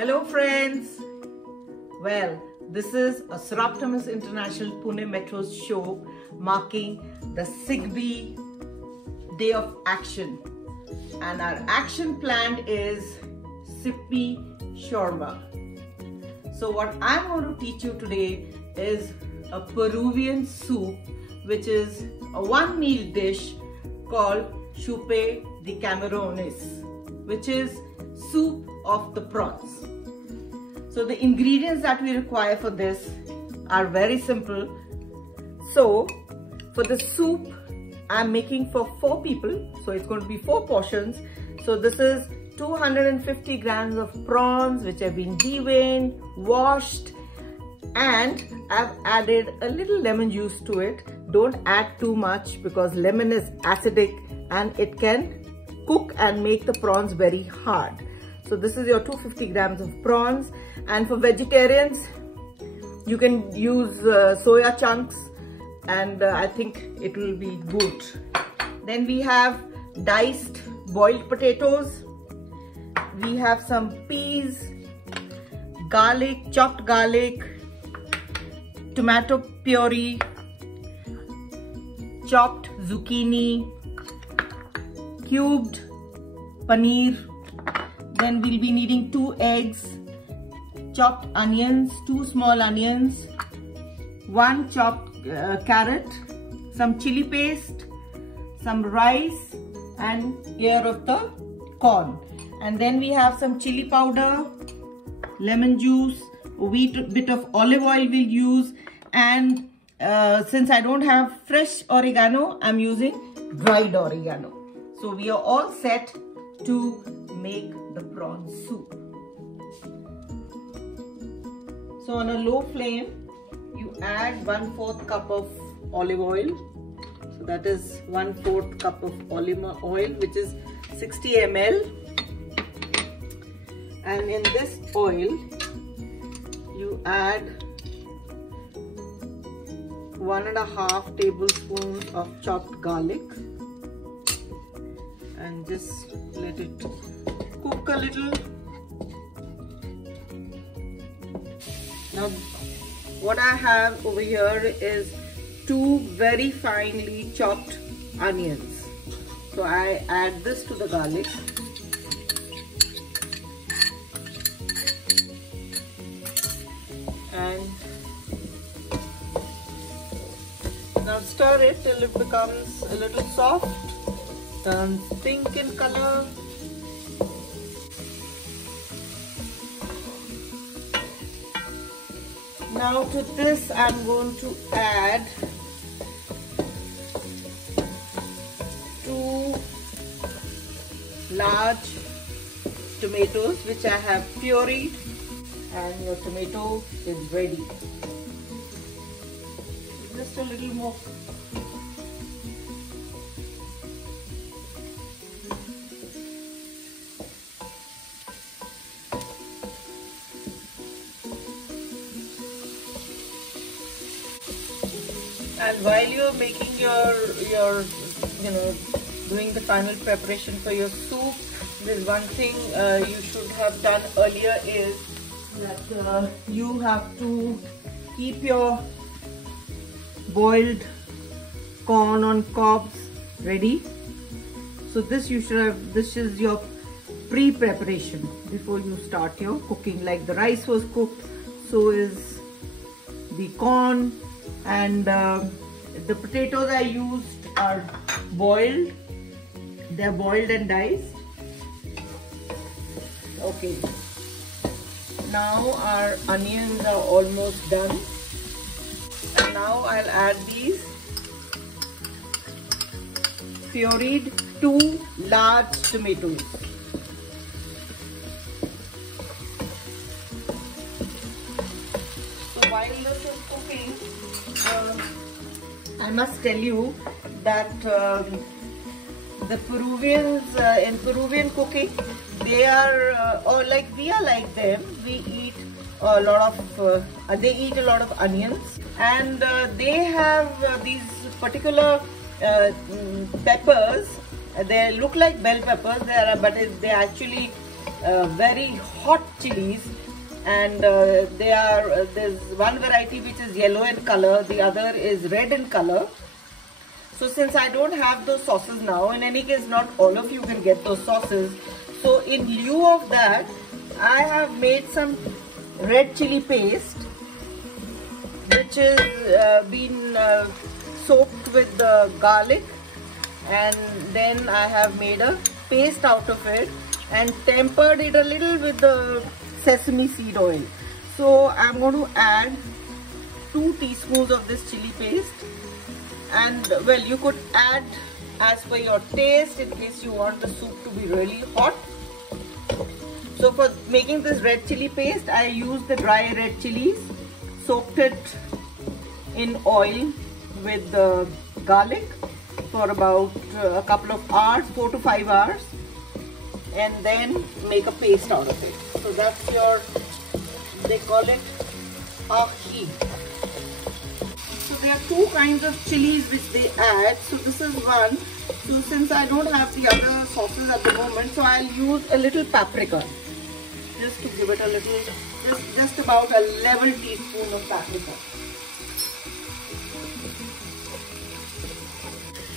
Hello friends. Well, this is a Seroptimus International Pune Metro's show marking the SIGBI Day of Action, and our action plan is Sippy Shawarma. So what I'm going to teach you today is a Peruvian soup, which is a one meal dish called Chupe de Camarones, which is soup of the prawns. So the ingredients that we require for this are very simple. So for the soup, I'm making for 4 people. So it's going to be 4 portions. So this is 250 grams of prawns which have been deveined, washed, and I've added a little lemon juice to it. Don't add too much because lemon is acidic and it can cook and make the prawns very hard. So this is your 250 grams of prawns, and for vegetarians you can use soya chunks, and I think it will be good. Then we have diced boiled potatoes, we have some peas, garlic, chopped garlic, tomato puree, chopped zucchini, cubed paneer. Then we'll be needing 2 eggs, chopped onions, 2 small onions, 1 chopped carrot, some chili paste, some rice, and layer of the corn. And then we have some chili powder, lemon juice, a wee bit of olive oil we'll use, and since I don't have fresh oregano, I'm using dried oregano. So we are all set to make the prawn soup. So on a low flame, you add 1/4 cup of olive oil. So that is 1/4 cup of olive oil, which is 60 ml. And in this oil, you add 1.5 tablespoons of chopped garlic, and just let it cook a little. Now what I have over here is 2 very finely chopped onions. So I add this to the garlic. And now stir it till it becomes a little soft, turns pink in color. Now to this I'm going to add 2 large tomatoes which I have pureed, and your tomato is ready. Just a little more. And while you're making your doing the final preparation for your soup, there's one thing you should have done earlier is that you have to keep your boiled corn on cobs ready. So this is your pre-preparation before you start your cooking. Like the rice was cooked, so is the corn, and the potatoes I used are boiled. They're boiled and diced. Okay. Now our onions are almost done. And now I'll add these pureed 2 large tomatoes. So while this is cooking, I must tell you that the Peruvians, in Peruvian cooking, they are, or like we are like them, we eat a lot of, they eat a lot of onions, and they have these particular peppers. They look like bell peppers, but they actually very hot chilies, and there's one variety which is yellow in color, the other is red in color. So since I don't have those sauces now, in any case not all of you can get those sauces, so in lieu of that I have made some red chili paste which is been soaked with the garlic, and then I have made a paste out of it and tempered it a little with the sesame seed oil. So I'm going to add 2 teaspoons of this chili paste, and well, you could add as per your taste in case you want the soup to be really hot. So for making this red chili paste, I used the dry red chilies, soaked it in oil with the garlic for about a couple of hours, 4 to 5 hours, and then make a paste out of it. So that's your, they call it ahi. So there are 2 kinds of chilies which they add. So this is one. So since I don't have the other sauces at the moment, so I'll use a little paprika, just to give it a little, just about a level teaspoon of paprika.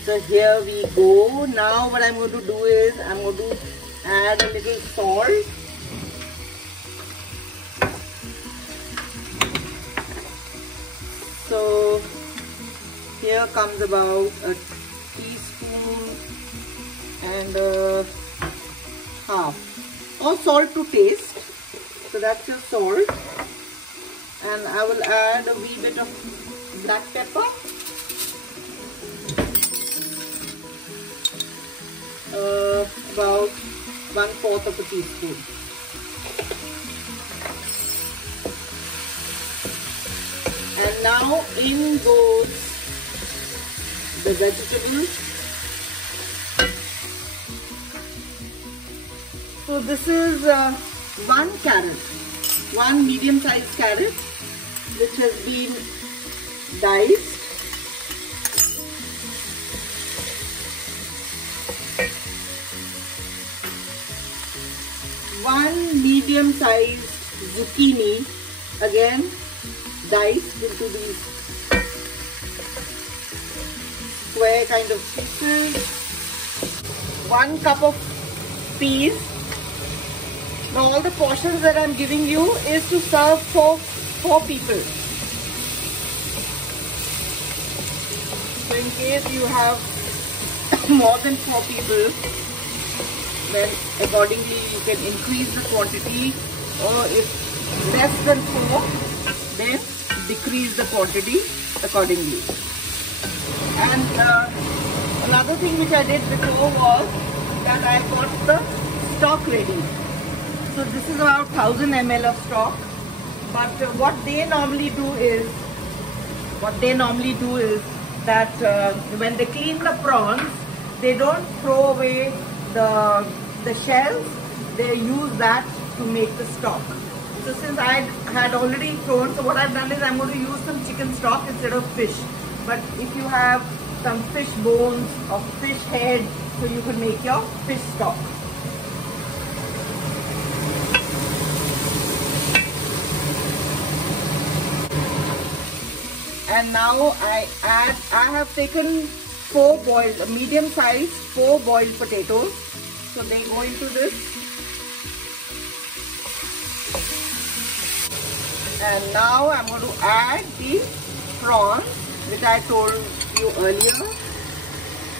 So here we go. Now what I'm going to do is I'm going to add a little salt. So here comes about a teaspoon and a half, or salt to taste. So that's your salt, and I will add a wee bit of black pepper, about 1/4 of a teaspoon. And now in goes the vegetables. So this is 1 carrot, 1 medium-sized carrot which has been diced. One medium-sized zucchini, again diced into these square kind of pieces. 1 cup of peas. Now all the portions that I'm giving you is to serve for 4 people. So in case you have more than 4 people, then accordingly you can increase the quantity, or if less than 4, then decrease the quantity accordingly. And another thing which I did before was that I got the stock ready. So this is about 1000 ml of stock, but what they normally do is that when they clean the prawns, they don't throw away the shells, they use that to make the stock. So since I had already thrown, so what I've done is I'm going to use some chicken stock instead of fish. But if you have some fish bones or fish head, so you can make your fish stock. And now I have taken 4 boiled, medium-sized 4 boiled potatoes. So they go into this. And now I'm going to add the prawns, which I told you earlier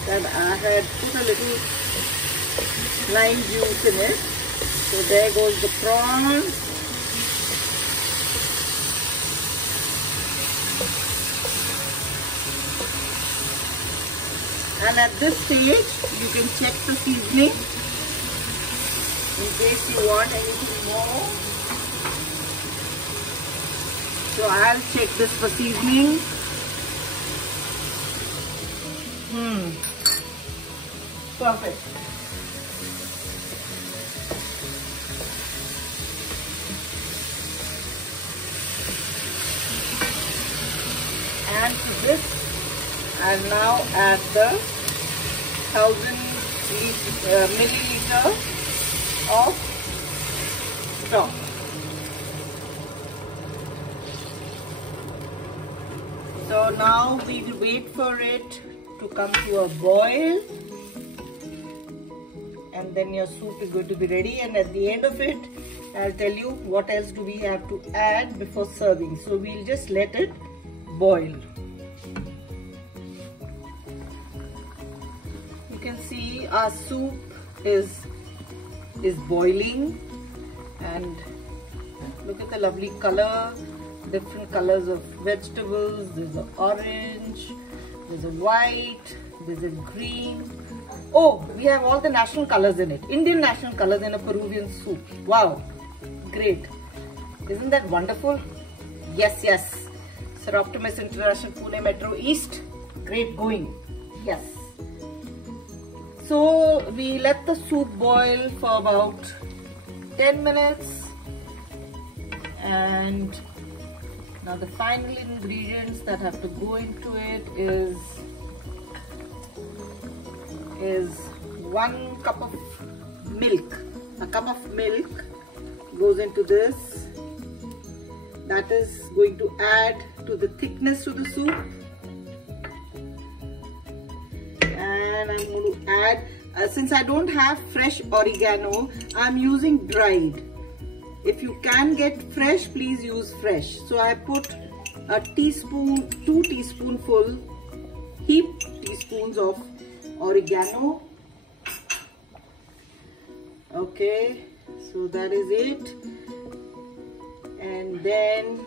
that I had put a little lime juice in it. So there goes the prawns. And at this stage, you can check the seasoning in case you want anything more. So I'll check this for seasoning. Perfect. And to this, I'll now add the 1000 milliliter of Stop. So now we'll wait for it to come to a boil, and then your soup is going to be ready, and at the end of it I'll tell you what else do we have to add before serving. So we'll just let it boil. You can see our soup is boiling, and look at the lovely color, different colors of vegetables. There's an orange, there's a white, there's a green. Oh, we have all the national colors in it. Indian national colors in a Peruvian soup. Wow, great. Isn't that wonderful? Yes, yes. Sir Optimus International Pune Metro East. Great going. Yes. So we let the soup boil for about 10 minutes. And now the final ingredients that have to go into it is 1 cup of milk. A cup of milk goes into this. That is going to add to the thickness to the soup. And I'm going to add, since I don't have fresh oregano, I'm using dried. If you can get fresh, please use fresh. So I put a teaspoon, 2 teaspoonful, heaped teaspoons of oregano. Okay, so that is it. And then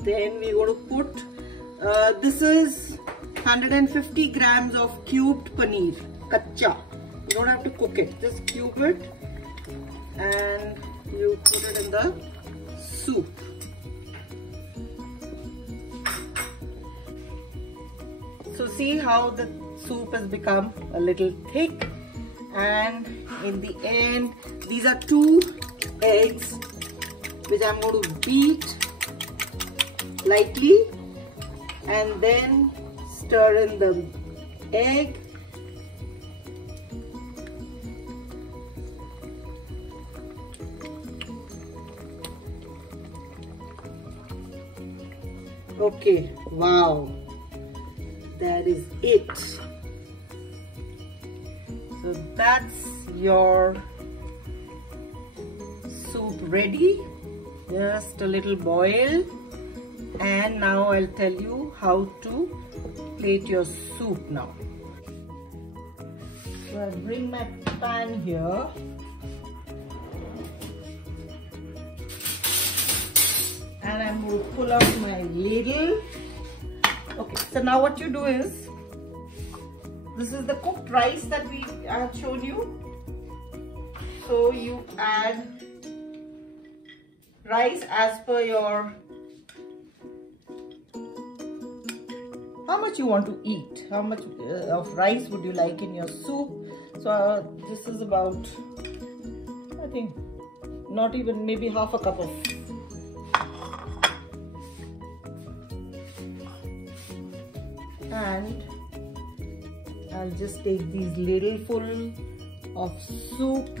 we're going to put, this is 150 grams of cubed paneer, kacha. You don't have to cook it, just cube it and you put it in the soup. So see how the soup has become a little thick, and in the end these are 2 eggs which I'm going to beat lightly and then stir in the egg. Okay, wow, that is it. So that's your soup ready, just a little boil. And now I'll tell you how to plate your soup now. So I'll bring my pan here. And I'm going to pull out my ladle. Okay, so now what you do is, this is the cooked rice that I have shown you. So you add rice as per your, how much you want to eat, how much of rice would you like in your soup. So this is about, I think, not even, maybe half a cup of. And I'll just take these little full of soup,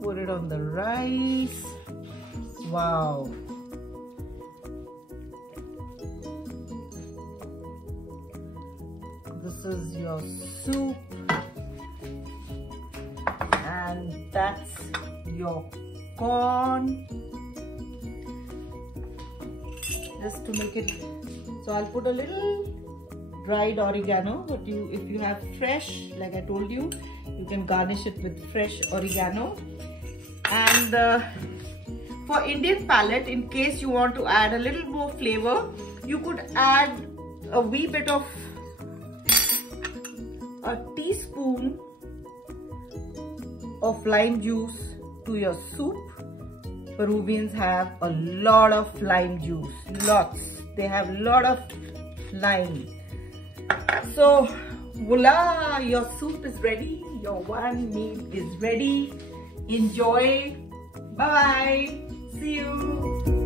put it on the rice. Wow. This is your soup, and that's your corn. Just to make it, so I'll put a little dried oregano, but if you have fresh, like I told you, you can garnish it with fresh oregano. And for Indian palate, in case you want to add a little more flavor, you could add a wee bit of a teaspoon of lime juice to your soup. Peruvians have a lot of lime juice, lots. They have a lot of lime. So, voila, your soup is ready. Your one meal is ready. Enjoy. Bye-bye. See you.